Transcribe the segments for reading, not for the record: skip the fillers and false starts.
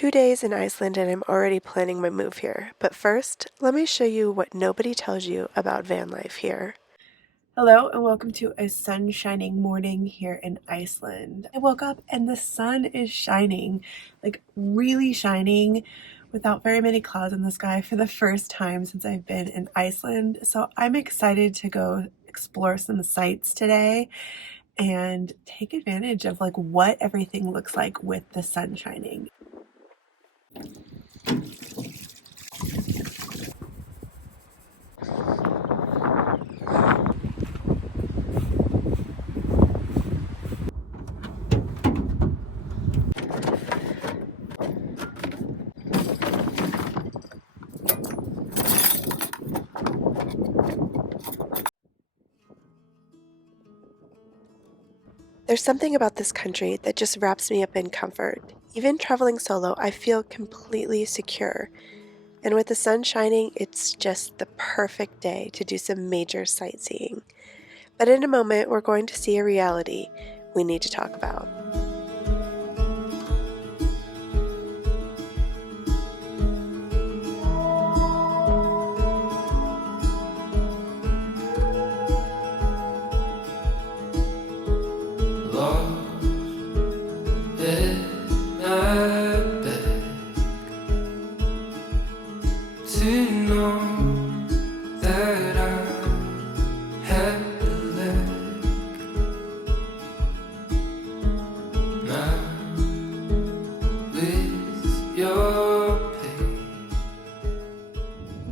2 days in Iceland and I'm already planning my move here. But first, let me show you what nobody tells you about van life here. Hello and welcome to a sun-shining morning here in Iceland. I woke up and the sun is shining, like really shining, without very many clouds in the sky for the first time since I've been in Iceland. So I'm excited to go explore some sites today and take advantage of like what everything looks like with the sun shining. There's something about this country that just wraps me up in comfort. Even traveling solo, I feel completely secure. And with the sun shining, it's just the perfect day to do some major sightseeing. But in a moment, we're going to see a reality we need to talk about.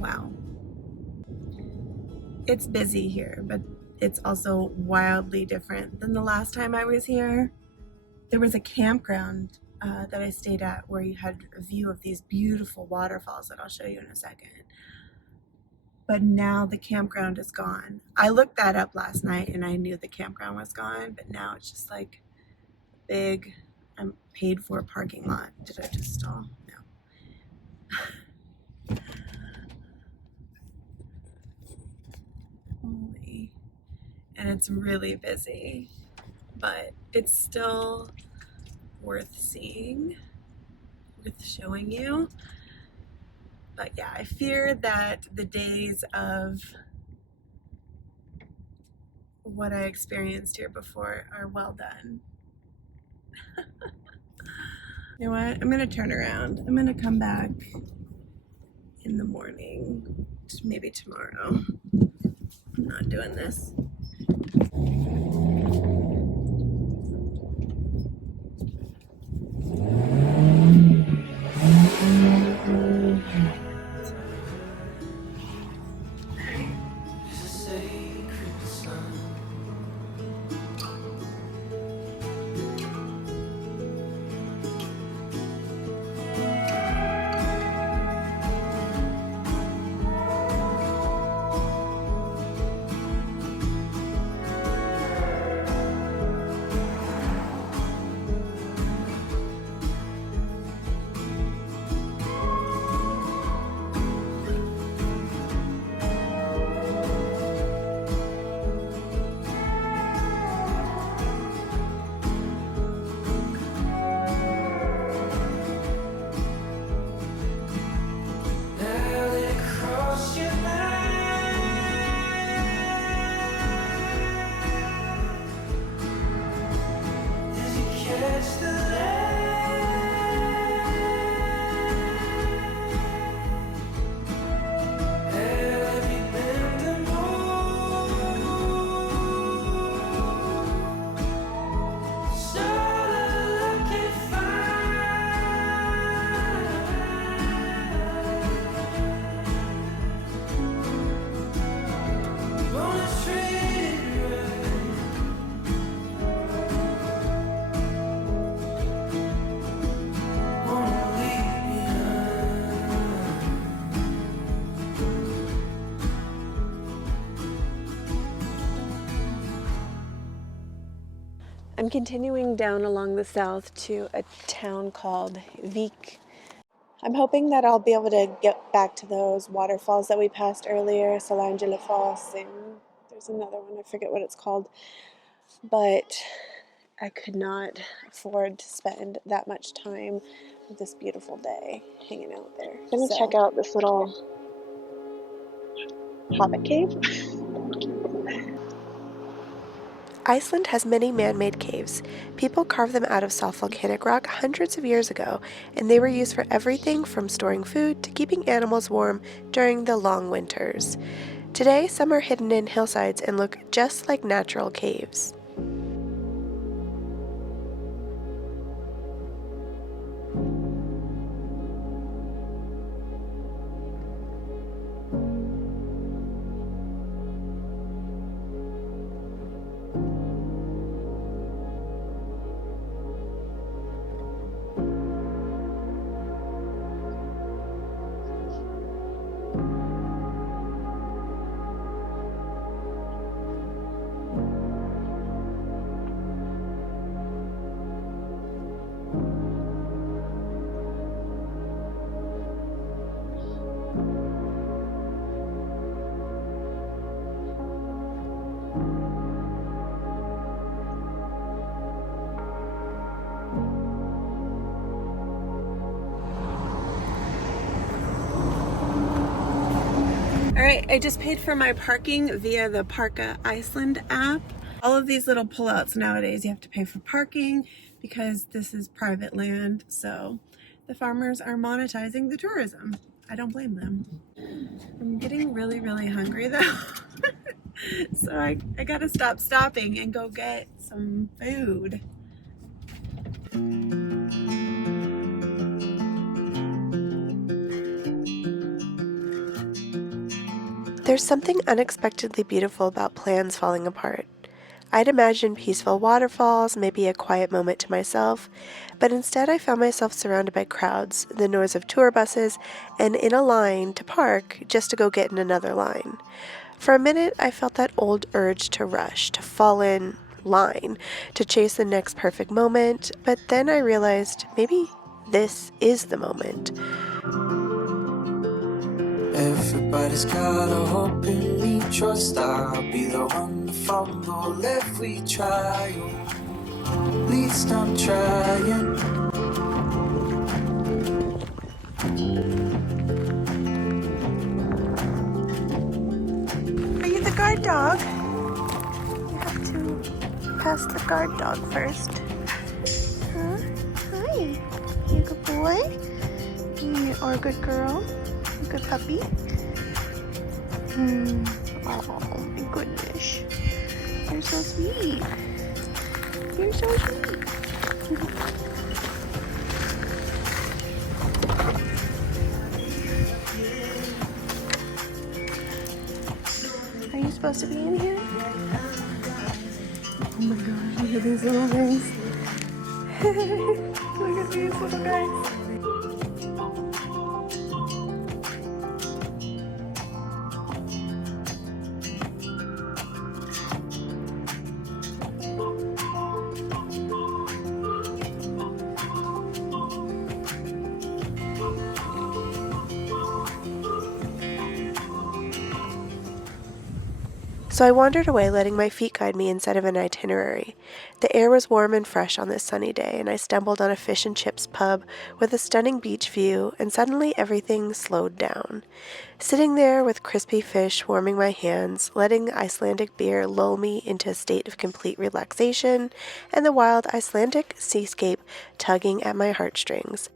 Wow. It's busy here, but it's also wildly different than the last time I was here. There was a campground that I stayed at where you had a view of these beautiful waterfalls that I'll show you in a second. But now the campground is gone. I looked that up last night and I knew the campground was gone, but now it's just like big, I'm paid for parking lot. Did I just stall? No. Holy. And it's really busy, but it's still worth seeing, worth showing you. But yeah, I fear that the days of what I experienced here before are well done. You know what? I'm gonna turn around. I'm gonna come back in the morning, maybe tomorrow. I'm not doing this. I'm continuing down along the south to a town called Vik. I'm hoping that I'll be able to get back to those waterfalls that we passed earlier, Salangela Falls, and there's another one, I forget what it's called. But I could not afford to spend that much time this beautiful day hanging out there. I'm gonna check out this little hobbit cave. Iceland has many man-made caves. People carved them out of soft volcanic rock hundreds of years ago, and they were used for everything from storing food to keeping animals warm during the long winters. Today, some are hidden in hillsides and look just like natural caves. Alright, I just paid for my parking via the Parka Iceland app. All of these little pullouts nowadays, you have to pay for parking because this is private land, so the farmers are monetizing the tourism. I don't blame them. I'm getting really, really hungry though. So I gotta stop stopping and go get some food. There's something unexpectedly beautiful about plans falling apart. I'd imagined peaceful waterfalls, maybe a quiet moment to myself, but instead I found myself surrounded by crowds, the noise of tour buses, and in a line to park just to go get in another line. For a minute, I felt that old urge to rush, to fall in line, to chase the next perfect moment, but then I realized maybe this is the moment. Everybody's got a hope in me, trust I'll be the one to fumble if we try. At least I'm trying. Are you the guard dog? You have to pass the guard dog first. Huh? Hi. You good boy? You are a good girl? A good puppy? Oh my goodness. You're so sweet. You're so sweet. Are you supposed to be in here? Oh my gosh, look at these little things. Look at these little guys. So I wandered away, letting my feet guide me instead of an itinerary. The air was warm and fresh on this sunny day, and I stumbled on a fish and chips pub with a stunning beach view, and suddenly everything slowed down. Sitting there with crispy fish warming my hands, letting Icelandic beer lull me into a state of complete relaxation, and the wild Icelandic seascape tugging at my heartstrings.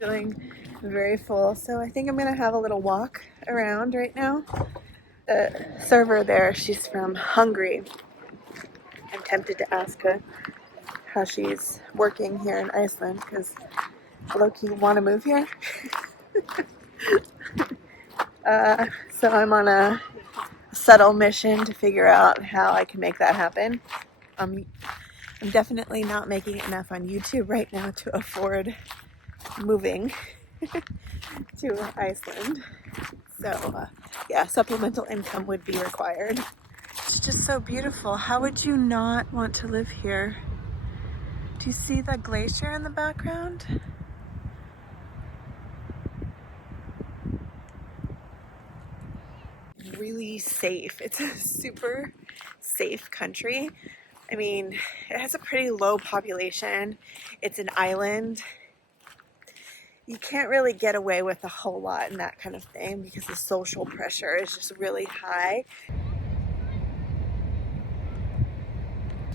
Feeling very full, so I think I'm gonna have a little walk around right now. The server there, she's from Hungary. I'm tempted to ask her how she's working here in Iceland because low-key want to move here. So I'm on a subtle mission to figure out how I can make that happen. I'm definitely not making enough on YouTube right now to afford moving to Iceland. So yeah, supplemental income would be required. It's just so beautiful. How would you not want to live here? Do you see the glacier in the background? really safe. It's a super safe country. I mean, it has a pretty low population. It's an island. You can't really get away with a whole lot and that kind of thing because the social pressure is just really high.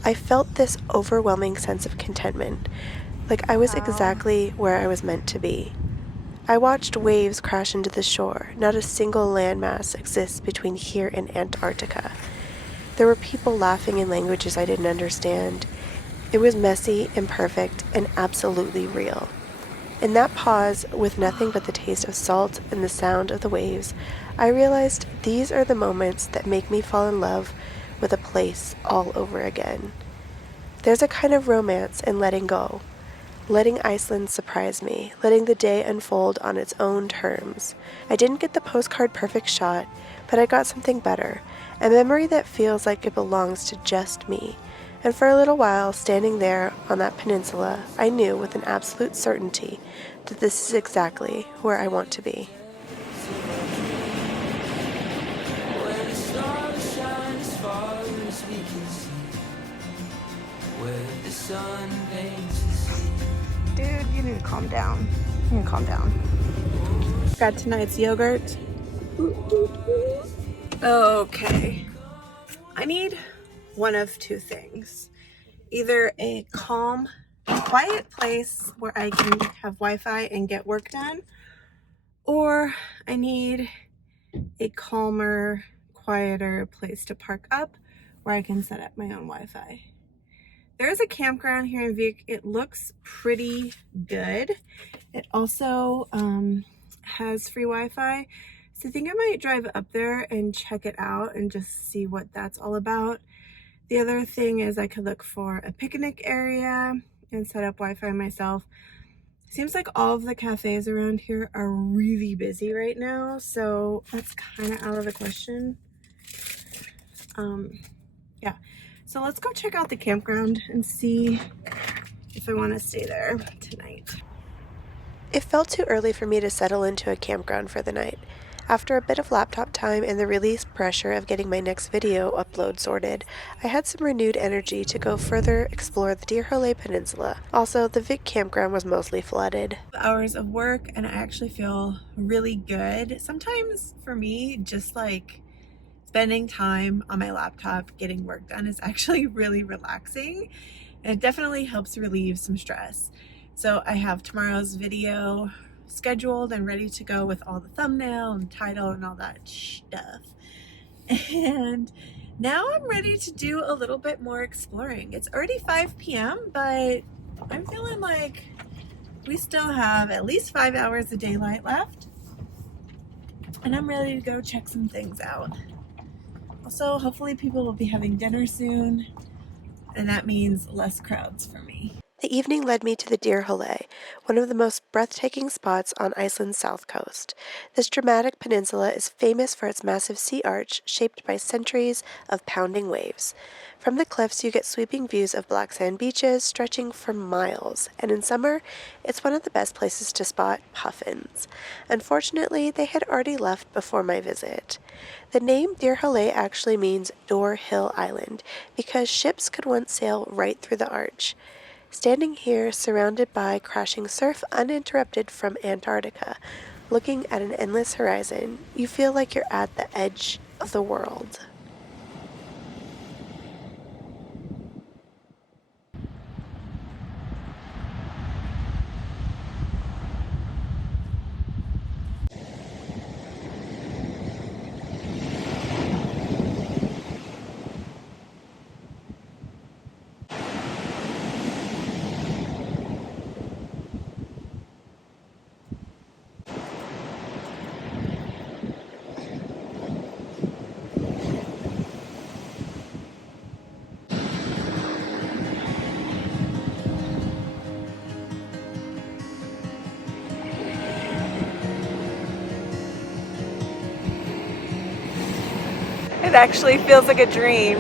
I felt this overwhelming sense of contentment, like I was exactly where I was meant to be. I watched waves crash into the shore. Not a single landmass exists between here and Antarctica. There were people laughing in languages I didn't understand. It was messy, imperfect, and absolutely real. In that pause, with nothing but the taste of salt and the sound of the waves, I realized these are the moments that make me fall in love with a place all over again. There's a kind of romance in letting go, letting Iceland surprise me, letting the day unfold on its own terms. I didn't get the postcard perfect shot, but I got something better, a memory that feels like it belongs to just me. And for a little while, standing there on that peninsula, I knew with an absolute certainty that this is exactly where I want to be. When the stars shine as far as we can see, where the sun paints the sea. Dude, you need to calm down. You need to calm down. Got tonight's yogurt. Okay. I need one of two things. Either a calm, quiet place where I can have Wi-Fi and get work done, or I need a calmer, quieter place to park up where I can set up my own Wi-Fi. There is a campground here in Vik. It looks pretty good. It also has free Wi-Fi. So I think I might drive up there and check it out and just see what that's all about. The other thing is I could look for a picnic area and set up Wi-Fi myself. Seems like all of the cafes around here are really busy right now, so that's kind of out of the question. Yeah, so let's go check out the campground and see if I want to stay there tonight. It felt too early for me to settle into a campground for the night. After a bit of laptop time and the release pressure of getting my next video upload sorted, I had some renewed energy to go further explore the Dyrholaey Peninsula. Also, the Vik campground was mostly flooded. Hours of work and I actually feel really good. Sometimes for me, just like spending time on my laptop getting work done is actually really relaxing, and it definitely helps relieve some stress. So I have tomorrow's video scheduled and ready to go with all the thumbnail and title and all that stuff. And now I'm ready to do a little bit more exploring. It's already 5 p.m., but I'm feeling like we still have at least 5 hours of daylight left. And I'm ready to go check some things out. Also, hopefully people will be having dinner soon, and that means less crowds for me. The evening led me to the Dyrholaey, one of the most breathtaking spots on Iceland's south coast. This dramatic peninsula is famous for its massive sea arch shaped by centuries of pounding waves. From the cliffs you get sweeping views of black sand beaches stretching for miles, and in summer it's one of the best places to spot puffins. Unfortunately, they had already left before my visit. The name Dyrholaey actually means Door Hill Island because ships could once sail right through the arch. Standing here, surrounded by crashing surf uninterrupted from Antarctica, looking at an endless horizon, you feel like you're at the edge of the world. It actually feels like a dream.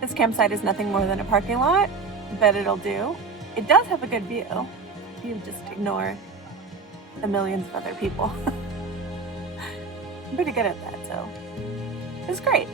This campsite is nothing more than a parking lot, but it'll do. It does have a good view. You just ignore the millions of other people. I'm pretty good at that, so it's great.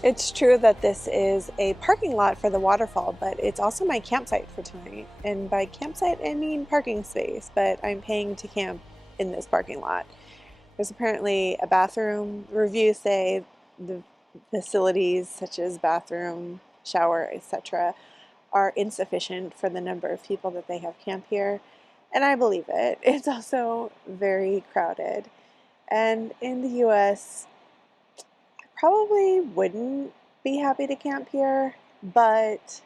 It's true that this is a parking lot for the waterfall, but it's also my campsite for tonight. And by campsite, I mean parking space, but I'm paying to camp in this parking lot. There's apparently a bathroom. Reviews say the facilities such as bathroom, shower, etc. are insufficient for the number of people that they have camp here. And I believe it. It's also very crowded. And in the US, probably wouldn't be happy to camp here, but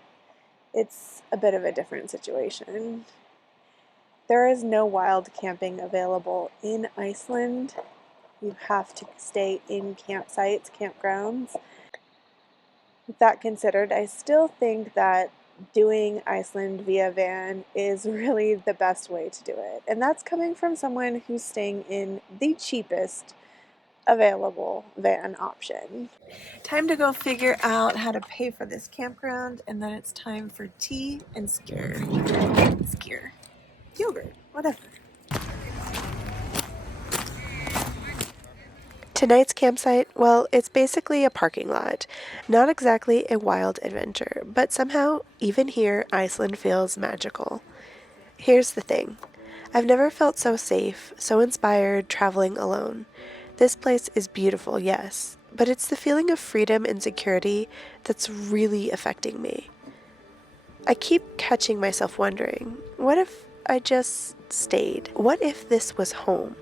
it's a bit of a different situation. There is no wild camping available in Iceland. You have to stay in campsites, campgrounds. With that considered, I still think that doing Iceland via van is really the best way to do it. And that's coming from someone who's staying in the cheapest available van option. Time to go figure out how to pay for this campground, and then it's time for tea and skyr, yogurt, whatever. Tonight's campsite, well, it's basically a parking lot. Not exactly a wild adventure, but somehow, even here, Iceland feels magical. Here's the thing. I've never felt so safe, so inspired traveling alone. This place is beautiful, yes, but it's the feeling of freedom and security that's really affecting me. I keep catching myself wondering, what if I just stayed? What if this was home?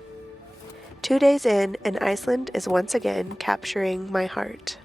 2 days in, and Iceland is once again capturing my heart.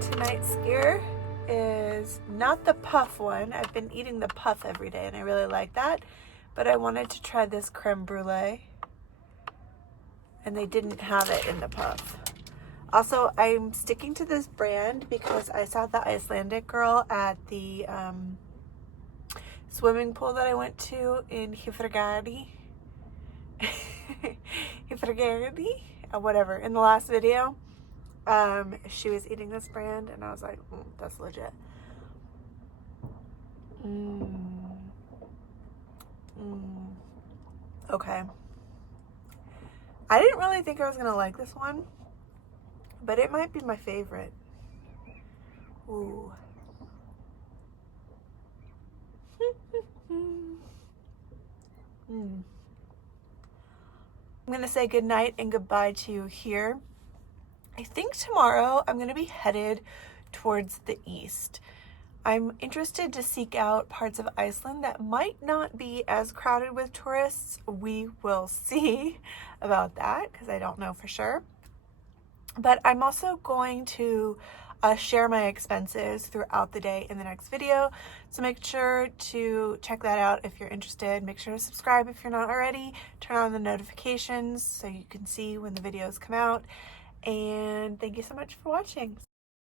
Tonight's skyr is not the puff one. I've been eating the puff every day and I really like that, but I wanted to try this creme brulee and they didn't have it in the puff. Also, I'm sticking to this brand because I saw the Icelandic girl at the swimming pool that I went to in Dyrholaey. Frigeri, whatever, in the last video. She was eating this brand, and I was like, that's legit. Okay. I didn't really think I was gonna like this one, but it might be my favorite. Ooh. I'm gonna say good night and goodbye to you here. I think tomorrow I'm gonna be headed towards the east. I'm interested to seek out parts of Iceland that might not be as crowded with tourists. We will see about that because I don't know for sure. But I'm also going to share my expenses throughout the day in the next video. So make sure to check that out if you're interested. Make sure to subscribe if you're not already. Turn on the notifications so you can see when the videos come out. And thank you so much for watching.